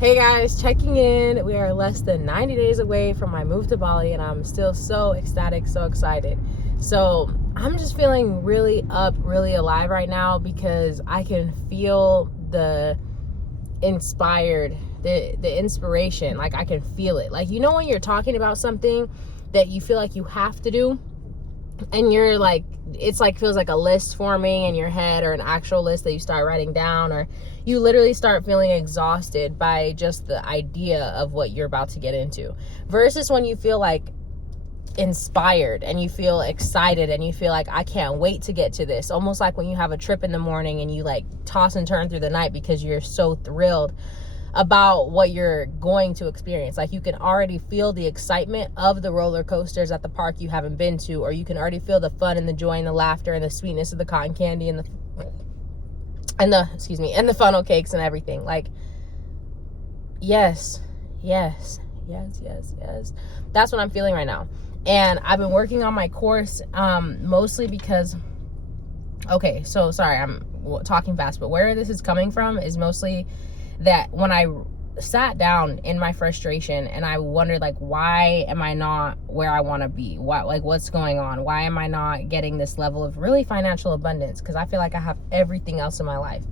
Hey guys, checking in. We are less than 90 days away from my move to Bali, and I'm still so ecstatic, so excited. So I'm just feeling really up, really alive right now because I can feel the inspiration. Like, I can feel it. Like, you know, when you're talking about something that you feel like you have to do, and you're like, it's like feels like a list forming in your head, or an actual list that you start writing down, or you literally start feeling exhausted by just the idea of what you're about to get into, versus when you feel like inspired and you feel excited and you feel like, I can't wait to get to this. Almost like when you have a trip in the morning and you like toss and turn through the night because you're so thrilled about what you're going to experience. Like, you can already feel the excitement of the roller coasters at the park you haven't been to, or you can already feel the fun and the joy and the laughter and the sweetness of the cotton candy and the funnel cakes and everything. Like, yes. That's what I'm feeling right now. And I've been working on my course, mostly because, okay, so sorry, I'm talking fast, but where this is coming from is mostly that when I sat down in my frustration and I wondered, like, why am I not where I want to be? What's going on? Why am I not getting this level of really financial abundance? Because I feel like I have everything else in my life.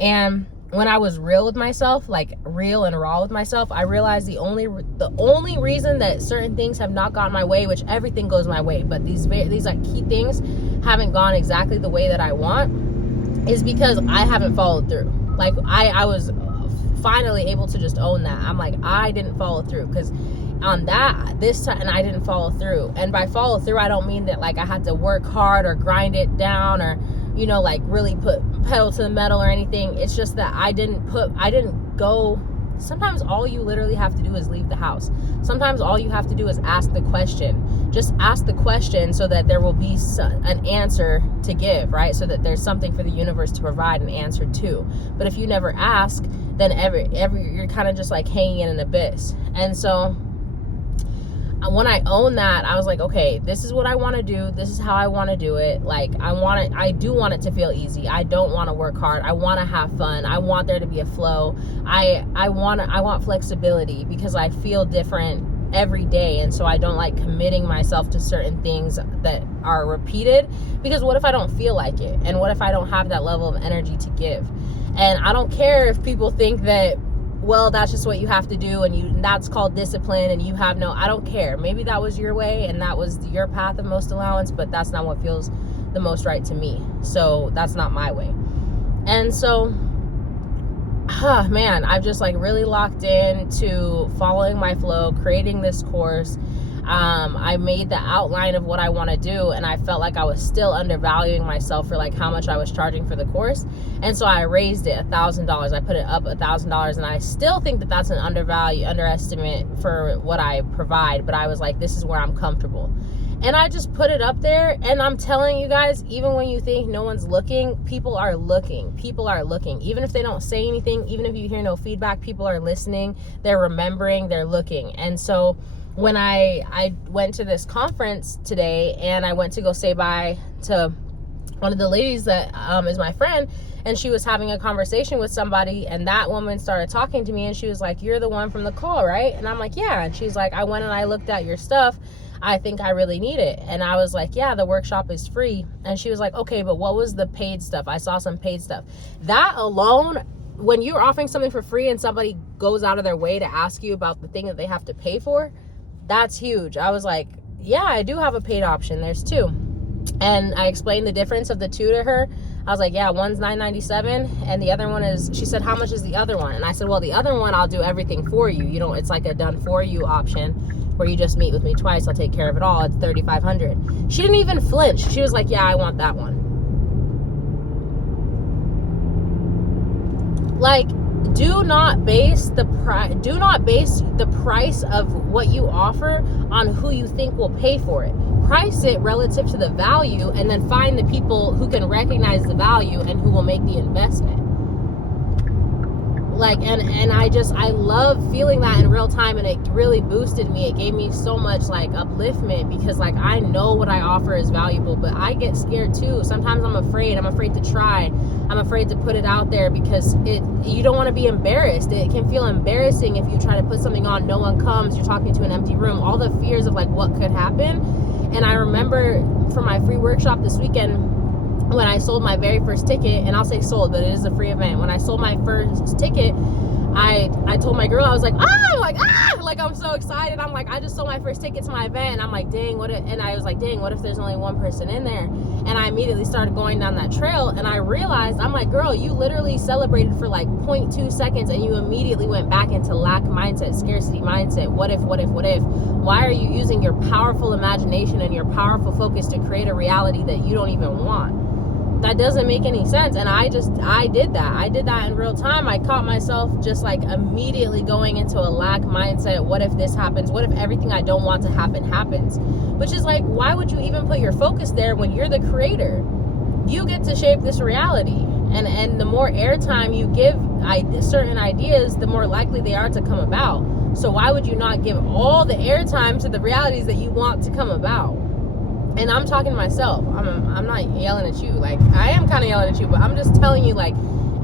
And when I was real with myself, like real and raw with myself, I realized the only reason that certain things have not gone my way, which everything goes my way, but these like key things haven't gone exactly the way that I want, is because I haven't followed through. Like, I was finally able to just own that. I'm like, I didn't follow through, because on that this time, and I didn't follow through. And by follow through, I don't mean that like I had to work hard or grind it down, or, you know, like really put pedal to the metal or anything. It's just that I didn't go. Sometimes all you literally have to do is leave the house. Sometimes all you have to do is ask the question. Just ask the question so that there will be an answer to give, right? So that there's something for the universe to provide an answer to. But if you never ask, then you're kind of just like hanging in an abyss. And so when I own that, I was like, okay, this is what I want to do. This is how I want to do it. Like, I do want it to feel easy. I don't want to work hard. I want to have fun. I want there to be a flow. I want flexibility, because I feel different every day. And so I don't like committing myself to certain things that are repeated, because what if I don't feel like it? And what if I don't have that level of energy to give? And I don't care if people think that, well, that's just what you have to do, and that's called discipline, and I don't care. Maybe that was your way and that was your path of most allowance, but that's not what feels the most right to me. So that's not my way. And so, man, I've just like really locked in to following my flow, creating this course. I made the outline of what I want to do, and I felt like I was still undervaluing myself for like how much I was charging for the course. And so I raised it $1,000. I put it up $1,000, and I still think that that's an underestimate for what I provide. But I was like, this is where I'm comfortable. And I just put it up there, and I'm telling you guys, even when you think no one's looking, people are looking. People are looking. Even if they don't say anything, even if you hear no feedback, people are listening, they're remembering, they're looking. And so when I went to this conference today, and I went to go say bye to one of the ladies that is my friend, and she was having a conversation with somebody, and that woman started talking to me, and she was like, you're the one from the call, right? And I'm like, yeah. And she's like, I went and I looked at your stuff. I think I really need it. And I was like, yeah, the workshop is free. And she was like, okay, but what was the paid stuff? I saw some paid stuff. That alone, when you're offering something for free and somebody goes out of their way to ask you about the thing that they have to pay for, that's huge. I was like, yeah, I do have a paid option. There's two. And I explained the difference of the two to her. I was like, yeah, one's $9.97 and the other one is, she said, how much is the other one? And I said, well, the other one, I'll do everything for you. You know, it's like a done for you option where you just meet with me twice. I'll take care of it all. It's $3,500. She didn't even flinch. She was like, yeah, I want that one. Like, do not base the price of what you offer on who you think will pay for it. Price it relative to the value, and then find the people who can recognize the value and who will make the investment. Like, and I love feeling that in real time, and it really boosted me. It gave me so much like upliftment, because like I know what I offer is valuable, but I get scared too. Sometimes I'm afraid to try. I'm afraid to put it out there, because you don't want to be embarrassed. It can feel embarrassing if you try to put something on, no one comes, you're talking to an empty room, all the fears of like what could happen. And I remember for my free workshop this weekend, when I sold my very first ticket, and I'll say sold, but it is a free event. When I sold my first ticket, I told my girl, I was like, like I'm so excited. I'm like, I just sold my first ticket to my event, and I'm like, dang, what if there's only one person in there? And I immediately started going down that trail, and I realized, I'm like, girl, you literally celebrated for like 0.2 seconds, and you immediately went back into lack mindset, scarcity mindset. What if? Why are you using your powerful imagination and your powerful focus to create a reality that you don't even want? That doesn't make any sense. And I did that in real time. I caught myself just like immediately going into a lack mindset. What if this happens? What if everything I don't want to happen happens? Which is like, why would you even put your focus there when you're the creator? You get to shape this reality, and the more airtime you give certain ideas, the more likely they are to come about. So why would you not give all the airtime to the realities that you want to come about? And I'm talking to myself. I'm not yelling at you. Like, I am kind of yelling at you, but I'm just telling you, like,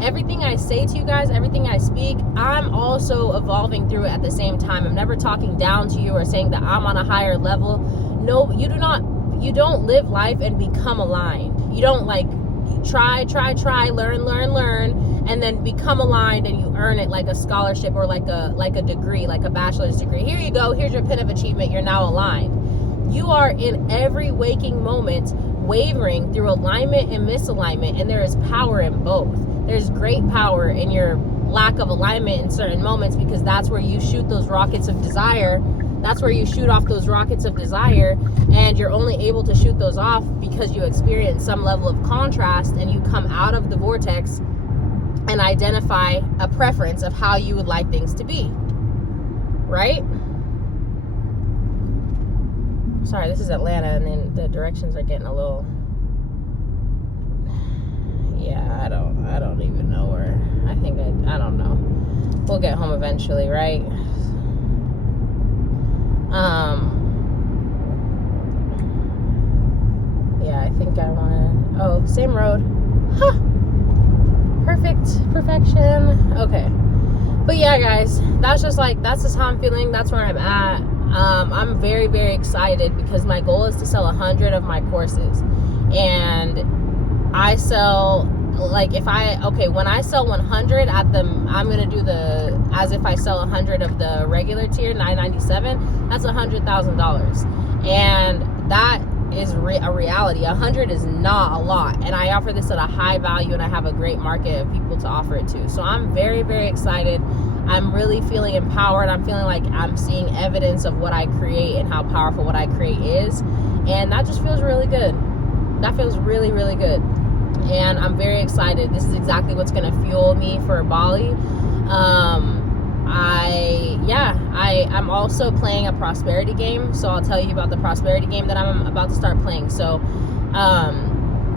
everything I say to you guys, everything I speak, I'm also evolving through it at the same time. I'm never talking down to you or saying that I'm on a higher level. No, you don't live life and become aligned. You don't like try, learn, and then become aligned, and you earn it like a scholarship or like a degree, like a bachelor's degree. Here you go. Here's your pin of achievement. You're now aligned. You are in every waking moment wavering through alignment and misalignment, and there is power in both. There's great power in your lack of alignment in certain moments, because that's where you shoot those rockets of desire. That's where you shoot off those rockets of desire, and you're only able to shoot those off because you experience some level of contrast, and you come out of the vortex and identify a preference of how you would like things to be, right? Sorry, this is Atlanta, and then the directions are getting a little, yeah, I don't even know where. I don't know. We'll get home eventually, right? Yeah, I think I want to, same road. Huh. Perfection. Okay. But yeah, guys, that's just how I'm feeling. That's where I'm at. I'm very, very excited, because my goal is to sell 100 of my courses, and I sell, like, when I sell 100 at I'm going to do as if I sell 100 of the regular tier, $997, that's $100,000. And that is a reality. 100 is not a lot, and I offer this at a high value, and I have a great market of people to offer it to. So I'm very, very excited. I'm really feeling empowered. I'm feeling like I'm seeing evidence of what I create and how powerful what I create is, and that just feels really good. That feels really, really good, and I'm very excited. This is exactly what's going to fuel me for Bali. I'm also playing a prosperity game, so I'll tell you about the prosperity game that I'm about to start playing. So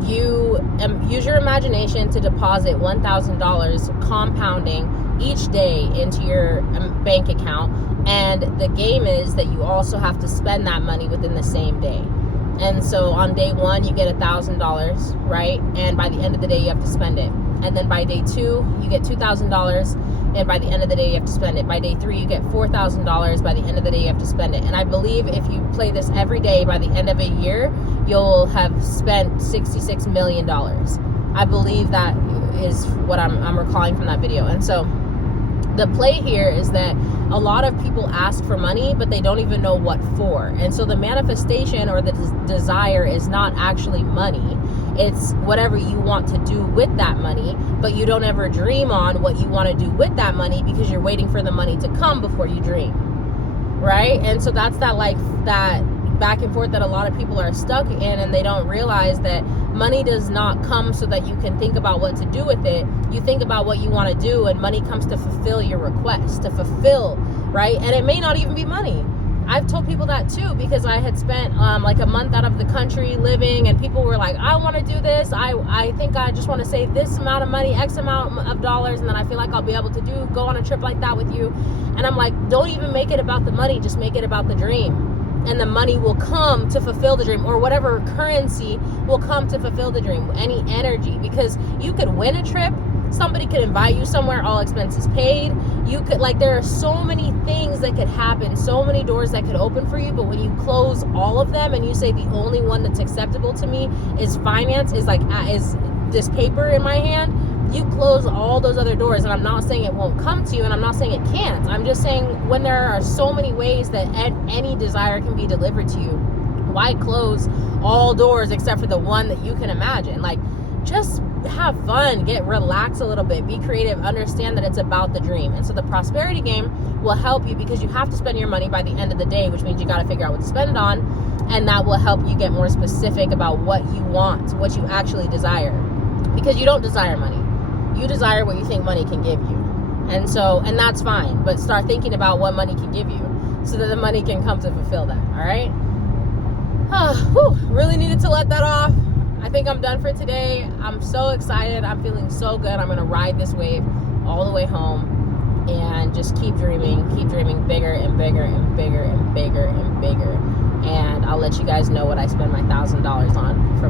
you use your imagination to deposit $1,000 compounding each day into your bank account, and the game is that you also have to spend that money within the same day. And so on day one you get $1,000, right? And by the end of the day you have to spend it. And then by day 2 you get $2,000, and by the end of the day you have to spend it. By day 3 you get $4,000. By the end of the day you have to spend it. And I believe if you play this every day, by the end of a year you'll have spent $66 million. I believe that is what I'm recalling from that video. And so the play here is that a lot of people ask for money, but they don't even know what for. And so the manifestation or the desire is not actually money. It's whatever you want to do with that money, but you don't ever dream on what you want to do with that money, because you're waiting for the money to come before you dream, right? And so that's that back and forth that a lot of people are stuck in, and they don't realize that money does not come so that you can think about what to do with it. You think about what you want to do, and money comes to fulfill your request, to fulfill, right? And it may not even be money. I've told people that too, because I had spent like a month out of the country living, and people were like, I want to do this. I think I just want to save this amount of money, X amount of dollars, and then I feel like I'll be able to go on a trip like that with you. And I'm like, don't even make it about the money, just make it about the dream. And the money will come to fulfill the dream, or whatever currency will come to fulfill the dream, any energy. Because you could win a trip, somebody could invite you somewhere, all expenses paid. You could, like, there are so many things that could happen, so many doors that could open for you. But when you close all of them and you say the only one that's acceptable to me is finance, is this paper in my hand, you close all those other doors. And I'm not saying it won't come to you, and I'm not saying it can't. I'm just saying, when there are so many ways that any desire can be delivered to you, why close all doors except for the one that you can imagine? Like, just have fun, relax a little bit, be creative, understand that it's about the dream. And so the prosperity game will help you, because you have to spend your money by the end of the day, which means you got to figure out what to spend it on. And that will help you get more specific about what you want, what you actually desire. Because you don't desire money. You desire what you think money can give you. And that's fine. But start thinking about what money can give you, so that the money can come to fulfill that. All right? Really needed to let that off. I think I'm done for today. I'm so excited. I'm feeling so good. I'm going to ride this wave all the way home and just keep dreaming bigger and bigger and bigger and bigger and bigger. And I'll let you guys know what I spend my $1,000 on for